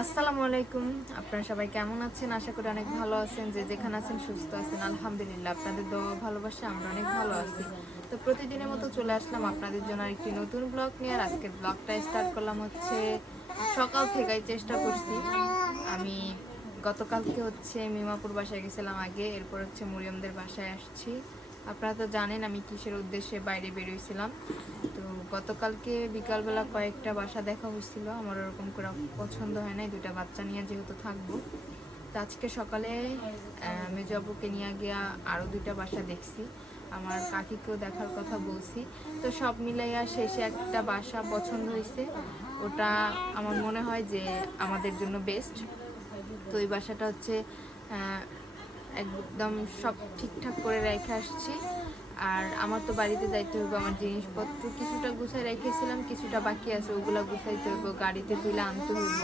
আসসালামু আলাইকুম। আপনারা সবাই কেমন আছেন? আশা করি অনেক ভালো আছেন। যে যেখানে আছেন সুস্থ আছেন। আলহামদুলিল্লাহ আপনাদের দোয়া ভালোবাসা আমরা অনেক ভালো আছি। তো প্রতিদিনের মতো চলে আসলাম আপনাদের জন্য একটি নতুন ব্লগ নিয়ে। আর আজকের ব্লগটা স্টার্ট করলাম হচ্ছে সকাল থেকেই চেষ্টা করছি। আমি গতকালকে হচ্ছে মিমাপুর বাসায় গেছিলাম আগে এরপর হচ্ছে মরিয়মদের বাসায় আসছি। আপনারা তো জানেন আমি কিসের উদ্দেশ্যে বাইরে বেরোইছিলাম তো গতকালকে বিকালবেলা কয়েকটা বাসা দেখা হয়েছিল আমার ওরকম করে পছন্দ হয় নাই দুটা বাচ্চা নিয়ে যেহেতু থাকব। তো আজকে সকালে আহ, মেজো নিয়ে গিয়া আরও দুইটা বাসা দেখছি। আমার কাকিকেও দেখার কথা বলছি। তো সব মিলাইয়া শেষে একটা বাসা পছন্দ হয়েছে। ওটা আমার মনে হয় যে আমাদের জন্য বেস্ট তো এই বাসাটা হচ্ছে একদম সব ঠিকঠাক করে রেখে আসছি। আর আমার তো বাড়িতে যাইতে হবে, আমার জিনিসপত্র কিছুটা গুছাই রেখেছিলাম, কিছুটা বাকি আছে, ওগুলো গুছাইতে হইব, গাড়িতে তুলে আনতে হইব।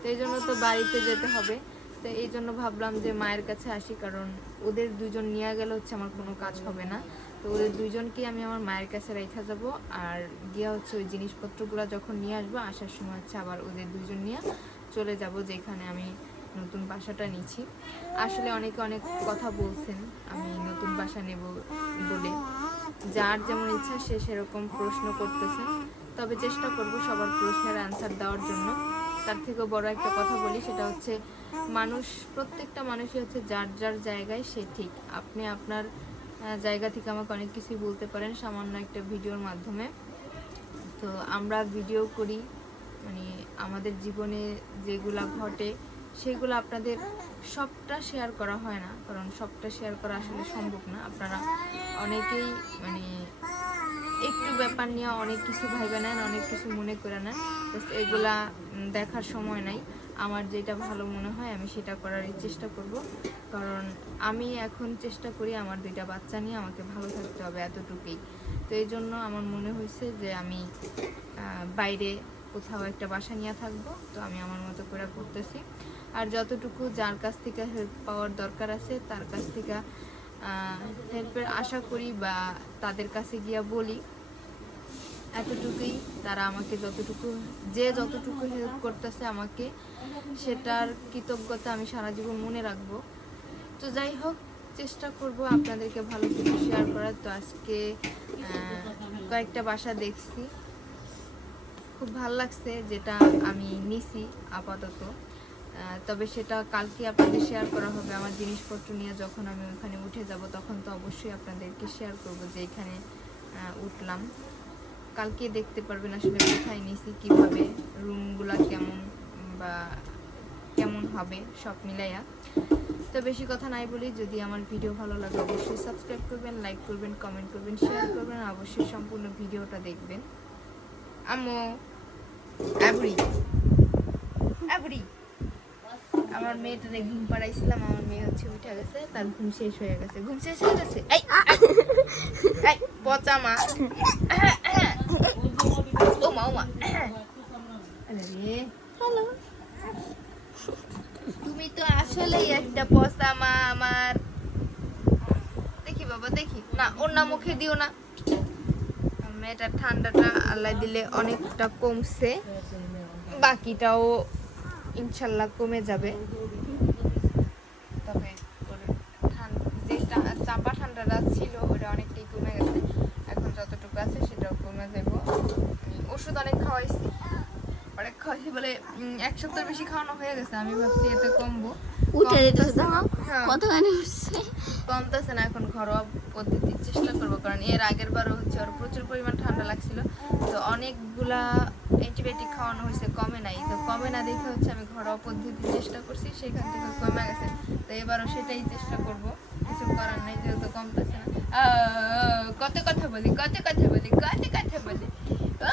তো এই জন্য তো বাড়িতে যেতে হবে। তো এই জন্য ভাবলাম যে মায়ের কাছে আসি, কারণ ওদের দুজন নিয়ে গেলে হচ্ছে আমার কোনো কাজ হবে না। তো ওদের দুজনকে আমি আমার মায়ের কাছে রেখে যাব, আর গিয়া হচ্ছে ওই জিনিসপত্রগুলো যখন নিয়ে আসব, আসার সময় হচ্ছে আবার ওদের দুজন নিয়ে চলে যাব, যেখানে আমি নতুন বাসাটা নিচ্ছি আসলে অনেকে অনেক কথা বলছেন, আমি নতুন বাসা নেব বলে। যার যেমন ইচ্ছা সে সেরকম প্রশ্ন করতেছে। তবে চেষ্টা করব সবার প্রশ্নের অ্যান্সার দেওয়ার জন্য। তার থেকেও বড় একটা কথা বলি, সেটা হচ্ছে মানুষ, প্রত্যেকটা মানুষই হচ্ছে যার যার জায়গায় সে ঠিক। আপনি আপনার জায়গা থেকে আমাকে অনেক কিছুই বলতে পারেন সামান্য একটা ভিডিওর মাধ্যমে। তো আমরা ভিডিও করি মানে আমাদের জীবনে যেগুলা ঘটে সেগুলো আপনাদের সবটা শেয়ার করা হয় না, কারণ সবটা শেয়ার করা আসলে সম্ভব না। আপনারা অনেকেই মানে একটু ব্যাপার নিয়ে অনেক কিছু ভাইবে নেন, অনেক কিছু মনে করে নেন। এগুলা দেখার সময় নাই। আমার যেটা ভালো মনে হয়, আমি সেটা করারই চেষ্টা করব। কারণ আমি এখন চেষ্টা করি আমার দুইটা বাচ্চা নিয়ে আমাকে ভালো থাকতে হবে এতটুকুই। তো এই জন্য আমার মনে হয়েছে যে আমি বাইরে কোথাও একটা বাসা নিয়ে থাকব। তো আমি আমার মতো করে করতেছি। আর যতটুকু যার কাছ থেকে হেল্প পাওয়ার দরকার আছে, তার কাছ থেকে হেল্পের আশা করি বা তাদের কাছে গিয়া বলি। এতটুকুই, তারা আমাকে যতটুকু, যে যতটুকু হেল্প করতেছে আমাকে, সেটার কৃতজ্ঞতা আমি সারা জীবন মনে রাখব। তো যাই হোক, চেষ্টা করব আপনাদেরকে ভালো কিছু শেয়ার করার। তো আজকে কয়েকটা বাসা দেখছি। খুব ভালো লাগছে, যেটা আমি নিছি আপাতত। তবে সেটা কালকে আপনাদের শেয়ার করা হবে। আমার জিনিসপত্র নিয়ে যখন আমি ওখানে উঠে যাব, তখন তো অবশ্যই আপনাদেরকে শেয়ার করব যে এখানে উঠলাম। কালকে দেখতে পারবেন আসলে কোথায় নিছি, কীভাবে রুমগুলা কেমন বা কেমন হবে, সব মিলাইয়া। তো বেশি কথা নাই বলি, যদি আমার ভিডিও ভালো লাগে অবশ্যই সাবস্ক্রাইব করবেন লাইক করবেন কমেন্ট করবেন শেয়ার করবেন অবশ্যই সম্পূর্ণ ভিডিওটা দেখবেন। আম্মু, আবরি। আবরি। আমার মেয়েটারে ঘুম পাড়াইছিলাম আমার মেয়ে হচ্ছে উঠে গেছে তার ঘুম শেষ হয়ে গেছে। ঘুম শেষ হয়ে গেছে? এই এই, পচা মা। ও মা ও মা। আরে হ্যালো। তুমি তো আসলেই একটা পচা মা আমার। দেখি বাবা দেখি। না ওর না মুখে দিও না। মেয়েটা ঠান্ডাটা আল্লাহ দিলে অনেকটা কমছে। বাকিটাও ইনশাল্লাহ কমে যাবে। তবে যে চাপা ঠান্ডাটা ছিল ওটা অনেকটাই কমে গেছে। এখন যতটুকু আছে সেটাও কমে যাব। ওষুধ অনেক খাওয়াইছি। অনেক খাওয়াইছি বলে এক সপ্তাহ বেশি খাওয়ানো হয়ে গেছে। আমি ভাবছি এতে কমবো। উঠে যেতে হ্যাঁ। কতখানি কমতেছে না এখন ঘরোয়া পদ্ধতির চেষ্টা করব, কারণ এর আগের বারও হচ্ছে ওর প্রচুর পরিমাণ ঠান্ডা লাগছিল। তো অনেকগুলা অ্যান্টিবায়োটিক খাওয়ানো হয়েছে, কমে নাই। তো কমে না দেখে হচ্ছে আমি ঘরোয়া পদ্ধতির চেষ্টা করছি, সেখান থেকে কমে গেছে। তো এবারও সেটাই চেষ্টা করব। কিছু করার নেই, যেহেতু কমতেছে না। কত কথা বলি, কত কথা বলি, কত কথা বলি। ও।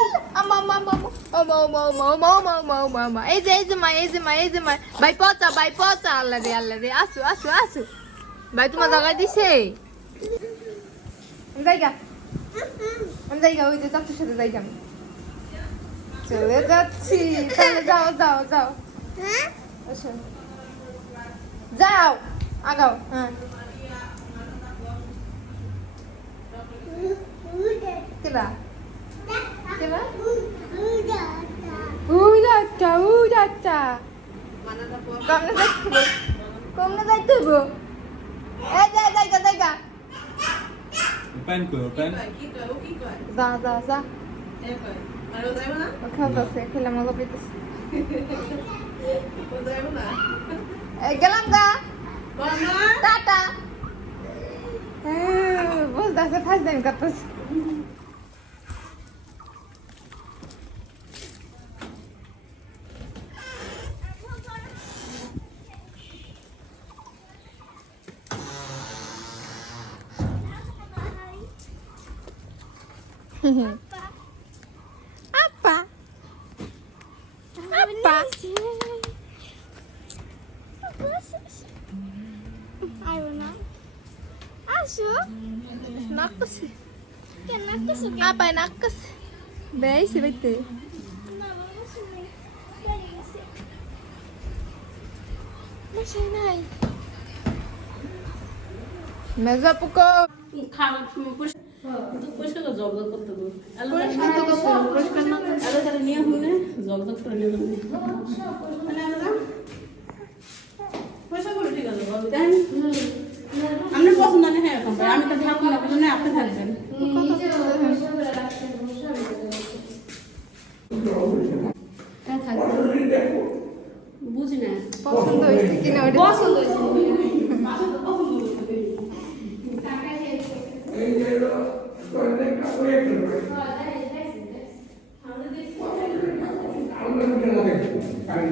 এই যে এই যে মা এই যে মা এই যে মা ভাই পচা ভাই পচা আল্লাহ রে আল্লাহ রে আসু আসু আসু ভাই তোমার জায়গায় দিছে আমি যাই গা আমি যাই গা ওই যে চাচুর সাথে যাই আমি। চলে যাচ্ছি তাহলে যাও যাও যাও যাও আগাও হ্যাঁ কেবা ఊదత్త ఊదత్త కొంగ దత్తు కొంగ దత్తు ఏ దా దా దా దా ওপেন কর ওপেন যা যা যা আর ও যাইবো না কথা আছে খেলে মজা পাইতেছ ও যাইবো না এ গেলাম গা টাটা বুঝতে ফার্স্ট টাইম করতেছি আপা আপা আসো নাকসে কেন নাকসে আপা নাকসে বেশ বেতে বাসায় নাই মেজা পোকা খাওয়া হ্যাঁ, কিন্তু পয়সাটা জব্দ করতে দেবো তাহলে নিয়ে হলে হ্যাঁ? জব্দ করে নিয়ে যাবে পয়সা করে ঠিক আছে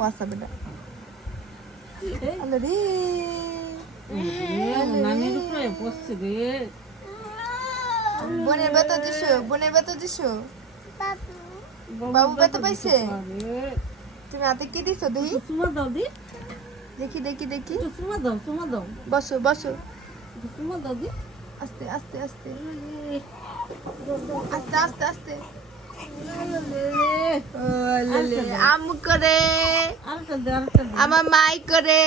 কুয়াশা বেটা আলো রে বোনের বেতো দিছো বোনের বেতো দিছো বাবু বেতো পাইছে তুমি হাতে কি দিছো দেখি সুমা দাও দি দেখি দেখি দেখি সুমা দাও সুমা দাও বসো বসো সুমা দাও দি আস্তে আস্তে আস্তে আস্তে আস্তে আস্তে আম করে আমার মাই করে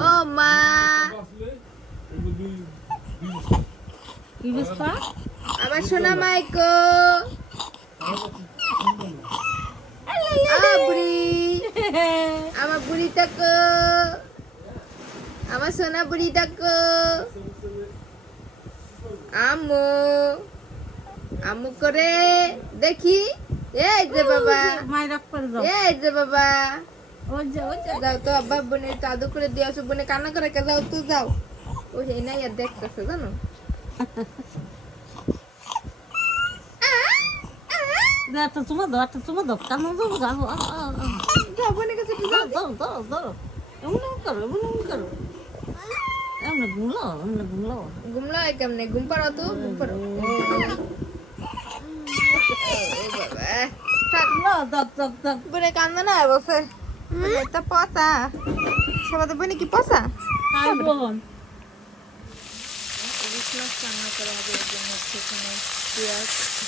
ও মা আমার সোনা মাইকো আমার বুড়ি তাকো আমার সোনা বুড়ি তাকো আমু আমু করে দেখি। এই যে বাবা। এই যে বাবা। যাও তো আব্বা বোনের চাদু করে দিয়ে আসো বোনে কান্না করে যাও তো যাও। ও সেই নাই আর দেখতেছে জানো? দে একটা চুমা দাও একটা চুমা দাও। কান দাও গাও যাও বোনের কাছে যাও। দাও দাও দাও। এমন করো এমন করো। এমন ঘুমলো এমন ঘুমলো। ঘুমলো কেমনে? ঘুম পাড়ো তো ঘুম পাড়ো ও বাবা দত দত দত বনে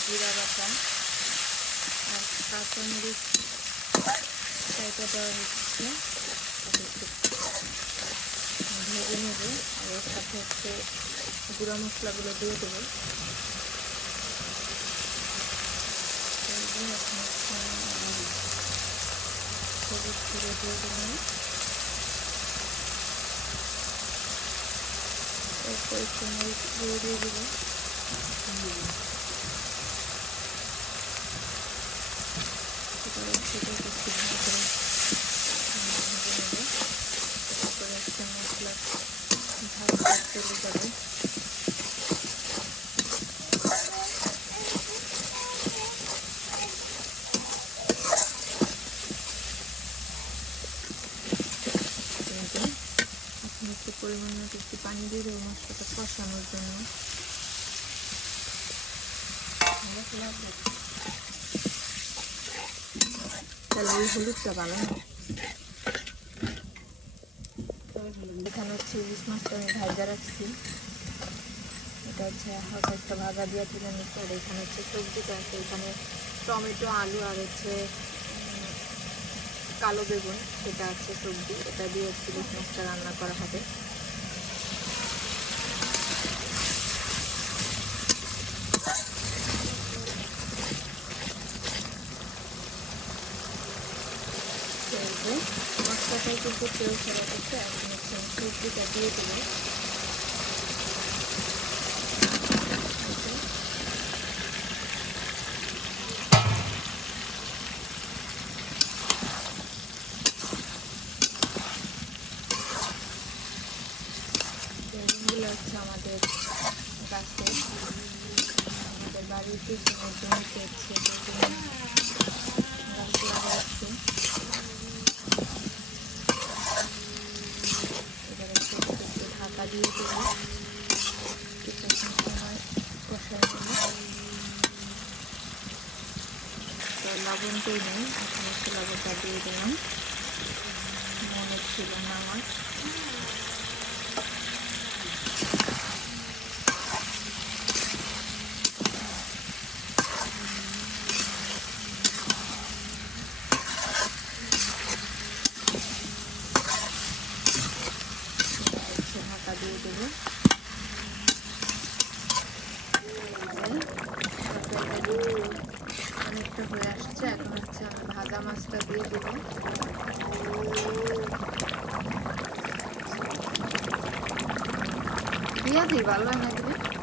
জিরা বাটা আর কাঁচামরিচ চাইটা দেওয়া হচ্ছে ভেজে নেব আর গুঁড়া মশলাগুলো দিয়ে দেবো এই যে এখন সবুজ গুঁড়ো দিয়ে দিলাম এরপর একটু দিয়ে করে যাবে এই যে, এখন একটু পরিমাণ মতো একটু পানি দিয়ে দেবো মশলাটা কষানোর জন্য। হলুদটা ভালো এখানে হচ্ছে আমি রাখছি। এটা হচ্ছে হালকা একটা ভাজা এখানে হচ্ছে আছে। এখানে টমেটো, আলু আর হচ্ছে কালো বেগুন, সেটা আছে সবজি। এটা দিয়ে হচ্ছে রান্না করা হবে তো এই যে মশলাটাই কিন্তু তেল ছাড়া করছে এখন হচ্ছে সবজিটা দিয়ে হচ্ছে আমাদের গাছে আমাদের বাড়ির পিছনে জমিতে হচ্ছে বেগুন গাছ লাগাচ্ছি এবার একটু একটু ঢাকা দিয়ে দেবো কিছুক্ষণ সময় কষায় নেব তো লবণটাই নেই এখন একটু লবণটা দিয়ে দিলাম মনে ছিল না আমার হচ্ছে ঢাকা দিয়ে দেবো অনেকটা হয়ে আসছে এখন হচ্ছে আমি ভাজা মাছটা দিয়ে দেবো দিয়ে দিই ভালো হয় না দিবি